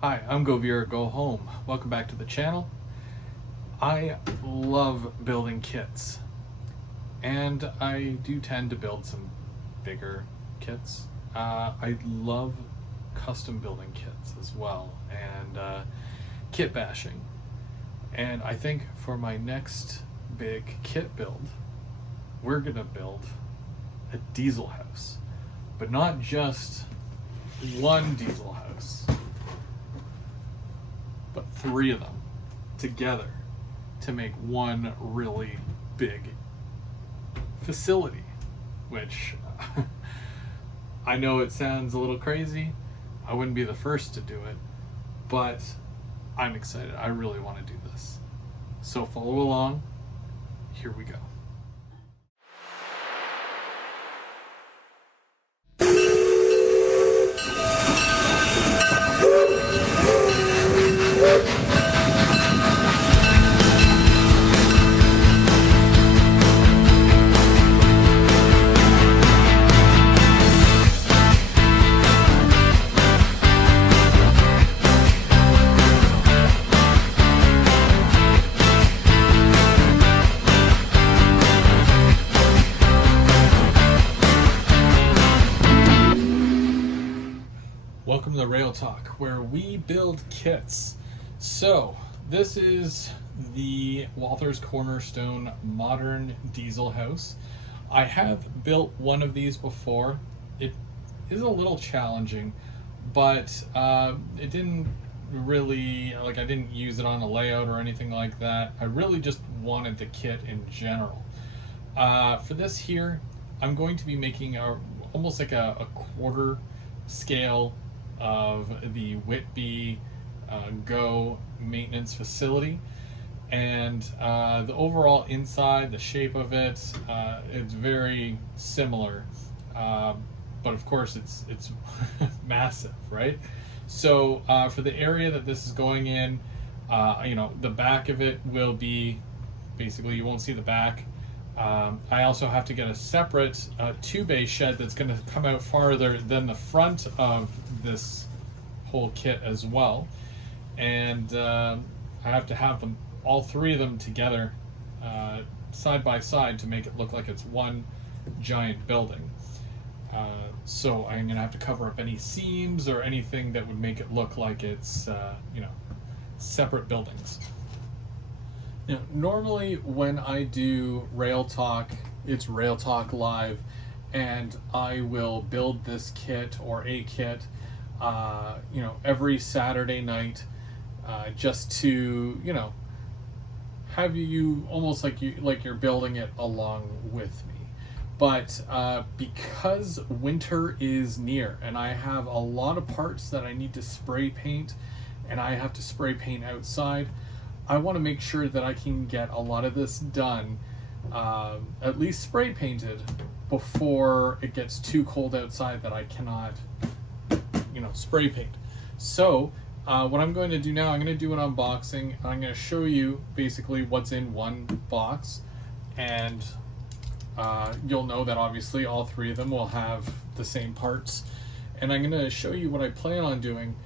Hi, I'm Govira Go Home. Welcome back to the channel. I love building kits, and I do tend to build some bigger kits. I love custom building kits as well, and kit bashing. And I think for my next big kit build, we're gonna build a diesel house, but not just one diesel house, but three of them together to make one really big facility, which I know it sounds a little crazy. I wouldn't be the first to do it, but I'm excited. I really want to do this. So follow along. Here we go. Welcome to Rail Talk, where we build kits. So, this is the Walthers Cornerstone Modern Diesel House. I have built one of these before. It is a little challenging, but it didn't really, I didn't use it on a layout or anything like that. I really just wanted the kit in general. For this here, I'm going to be making almost like a quarter scale of the Whitby Go maintenance facility, and the overall inside, the shape of it, it's very similar, but of course it's massive, right? So for the area that this is going in, the back of it will be basically, you won't see the back. I also have to get a separate 2-bay shed that's going to come out farther than the front of this whole kit as well. And I have to have them, all three of them together, side by side, to make it look like it's one giant building. So I'm going to have to cover up any seams or anything that would make it look like it's, separate buildings. Now, normally when I do Rail Talk, it's Rail Talk Live, and I will build this kit or a kit, every Saturday night, just to, have you almost like you're building it along with me. But because winter is near and I have a lot of parts that I need to spray paint, and I have to spray paint outside, I want to make sure that I can get a lot of this done, at least spray painted, before it gets too cold outside that I cannot, spray paint. So what I'm going to do now, I'm going to do an unboxing. I'm going to show you basically what's in one box, and you'll know that obviously all three of them will have the same parts. And I'm going to show you what I plan on doing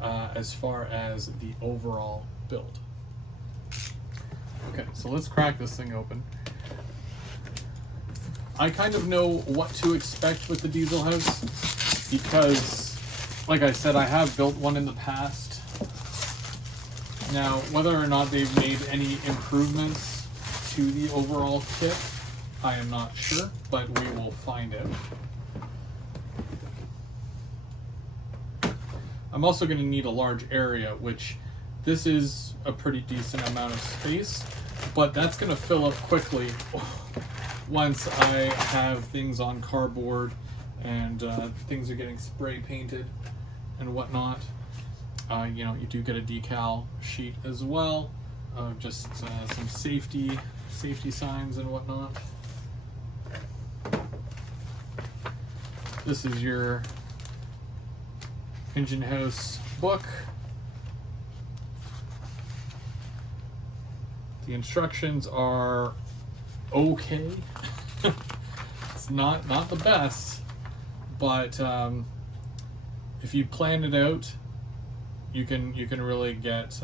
as far as the overall build. Okay, so let's crack this thing open. I kind of know what to expect with the diesel house because, like I said, I have built one in the past. Now, whether or not they've made any improvements to the overall kit, I am not sure, but we will find out. I'm also going to need a large area, which this is a pretty decent amount of space, but that's going to fill up quickly once I have things on cardboard and things are getting spray painted and whatnot. You do get a decal sheet as well, just some safety signs and whatnot. This is your engine house book. The instructions are okay. It's not the best, but if you plan it out, you can really get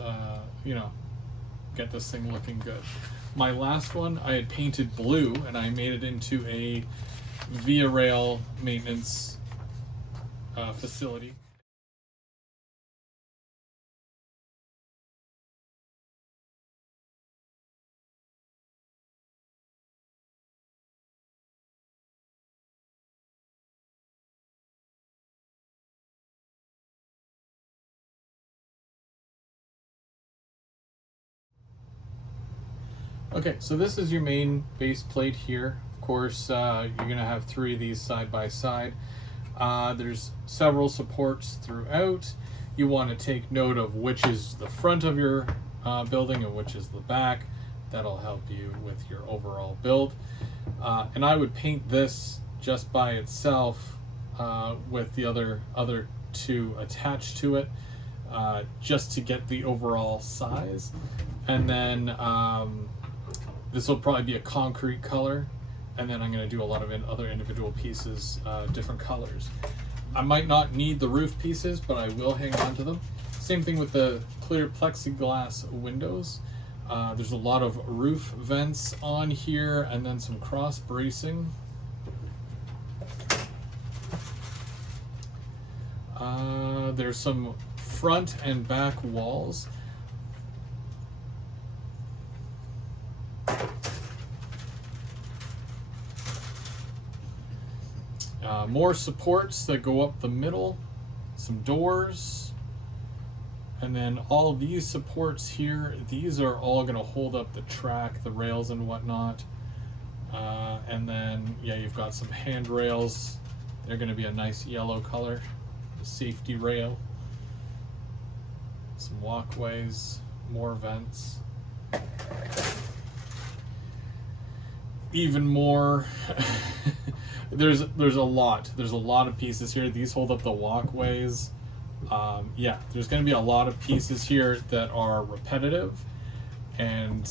get this thing looking good. My last one I had painted blue, and I made it into a Via Rail maintenance facility. Okay, so this is your main base plate here. Of course, you're going to have 3 of these side by side. There's several supports throughout. You want to take note of which is the front of your building and which is the back. That'll help you with your overall build. And I would paint this just by itself with the other 2 attached to it, just to get the overall size. And then this will probably be a concrete color, and then I'm going to do a lot of other individual pieces, different colors. I might not need the roof pieces, but I will hang on to them. Same thing with the clear plexiglass windows. There's a lot of roof vents on here, and then some cross bracing. There's some front and back walls. More supports that go up the middle, some doors, and then all of these supports here, these are all going to hold up the track, the rails and whatnot. And then, yeah, you've got some handrails. They're going to be a nice yellow color, the safety rail, some walkways, more vents. Even more. There's a lot of pieces here. These hold up the walkways. Yeah, there's going to be a lot of pieces here that are repetitive, and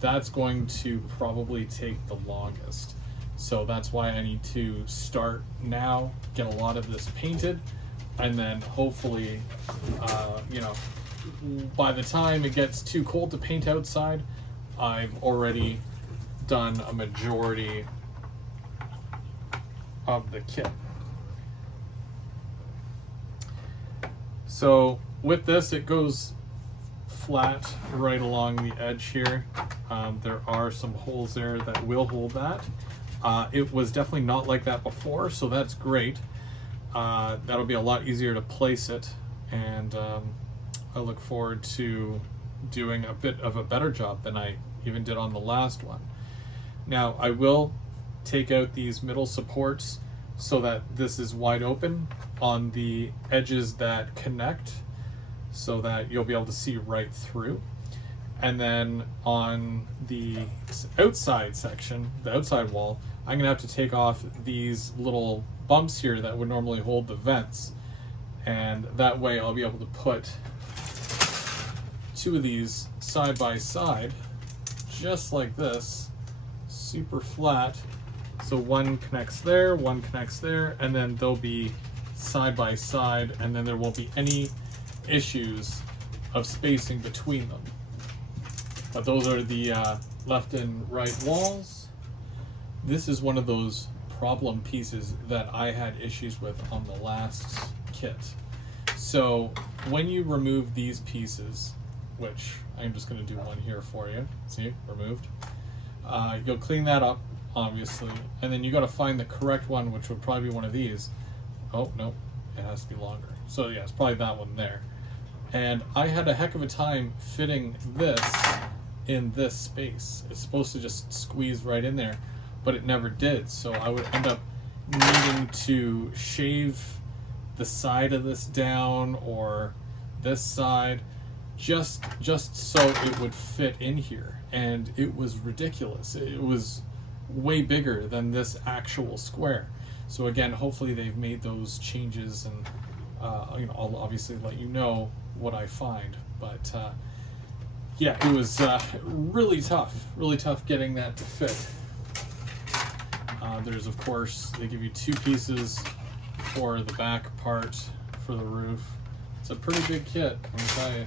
that's going to probably take the longest. So that's why I need to start now, get a lot of this painted, and then hopefully, by the time it gets too cold to paint outside, I've already done a majority of the kit. So with this, it goes flat right along the edge here. There are some holes there that will hold that. It was definitely not like that before, so that's great. That'll be a lot easier to place it, and I look forward to doing a bit of a better job than I even did on the last one. Now, I will take out these middle supports so that this is wide open on the edges that connect, so that you'll be able to see right through. And then on the outside section, the outside wall, I'm gonna have to take off these little bumps here that would normally hold the vents. And that way I'll be able to put 2 of these side by side, just like this, super flat. So one connects there, one connects there, and then they'll be side by side, and then there won't be any issues of spacing between them. But those are the left and right walls. This is one of those problem pieces that I had issues with on the last kit. So when you remove these pieces, which I'm just going to do one here for you, see, removed. You'll clean that up, obviously, and then you got to find the correct one, which would probably be one of these. Oh, no, it has to be longer. So yeah, it's probably that one there. And I had a heck of a time fitting this in this space. It's supposed to just squeeze right in there, but it never did. So I would end up needing to shave the side of this down, or this side, just so it would fit in here. And it was ridiculous. It was way bigger than this actual square. So again, hopefully they've made those changes, and I'll obviously let you know what I find. But yeah, it was really tough getting that to fit. There's, of course, they give you 2 pieces for the back part for the roof. It's a pretty big kit, I'm gonna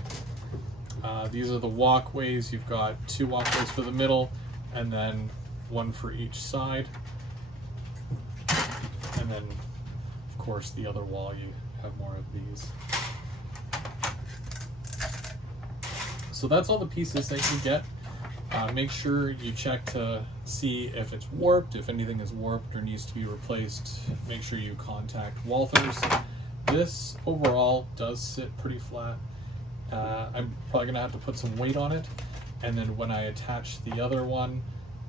tell you. These are the walkways. You've got 2 walkways for the middle, and then 1 for each side. And then, of course, the other wall, you have more of these. So that's all the pieces that you get. Make sure you check to see if it's warped. If anything is warped or needs to be replaced, make sure you contact Walthers. This overall does sit pretty flat. I'm probably gonna have to put some weight on it, and then when I attach the other one,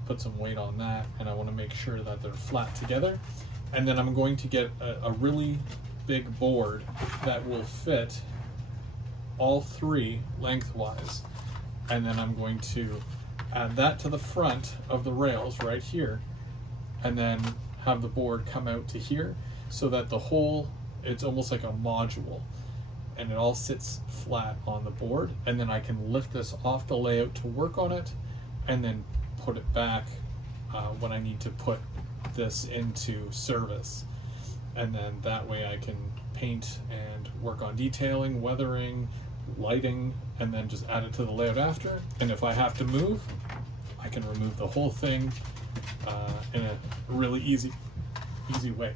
put some weight on that, and I want to make sure that they're flat together. And then I'm going to get a really big board that will fit all 3 lengthwise, and then I'm going to add that to the front of the rails right here, and then have the board come out to here, so that the whole, it's almost like a module, and it all sits flat on the board, and then I can lift this off the layout to work on it, and then put it back when I need to put this into service. And then that way I can paint and work on detailing, weathering, lighting, and then just add it to the layout after. And if I have to move, I can remove the whole thing in a really easy way.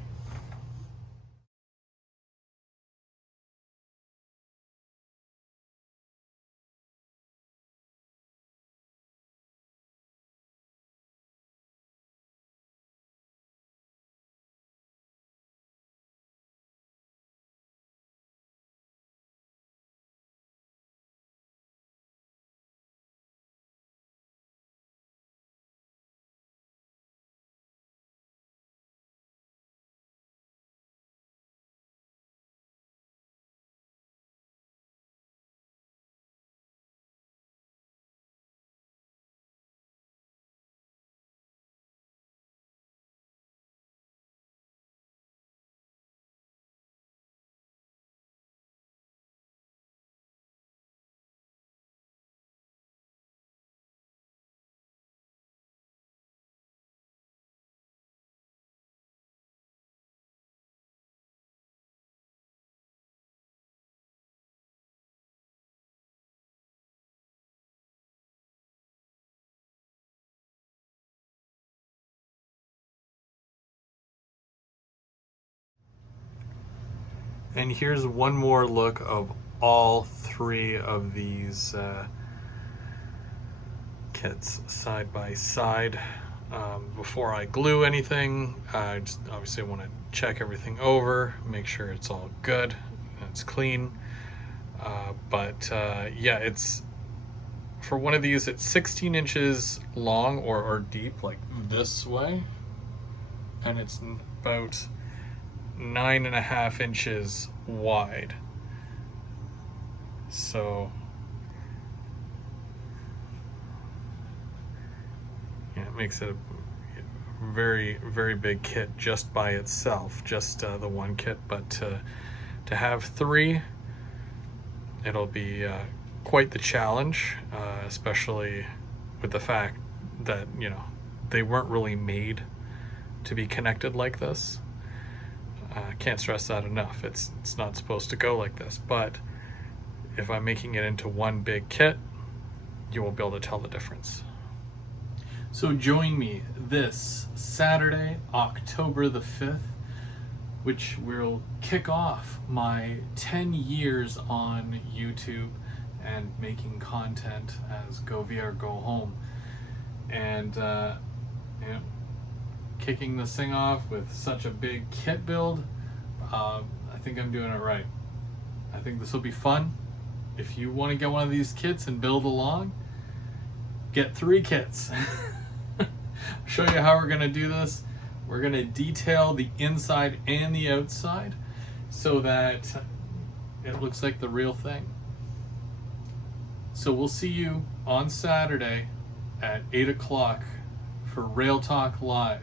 And here's one more look of all 3 of these kits side by side. Before I glue anything, I just obviously want to check everything over, make sure it's all good, it's clean. Yeah, it's, for one of these, it's 16 inches long or deep, like this way, and it's about 9.5 inches wide. So yeah, it makes it a very, very big kit just by itself, just the one kit. But to have 3, it'll be quite the challenge, especially with the fact that, you know, they weren't really made to be connected like this. Can't stress that enough. It's not supposed to go like this, but if I'm making it into one big kit, you will be able to tell the difference. So join me this Saturday, October the 5th, which will kick off my 10 years on YouTube and making content as Go Via or Go Home. And you know, kicking this thing off with such a big kit build, I think I'm doing it right. I think this will be fun. If you want to get one of these kits and build along, get 3 kits. I'll show you how we're going to do this. We're going to detail the inside and the outside so that it looks like the real thing. So we'll see you on Saturday at 8 o'clock for Rail Talk Live.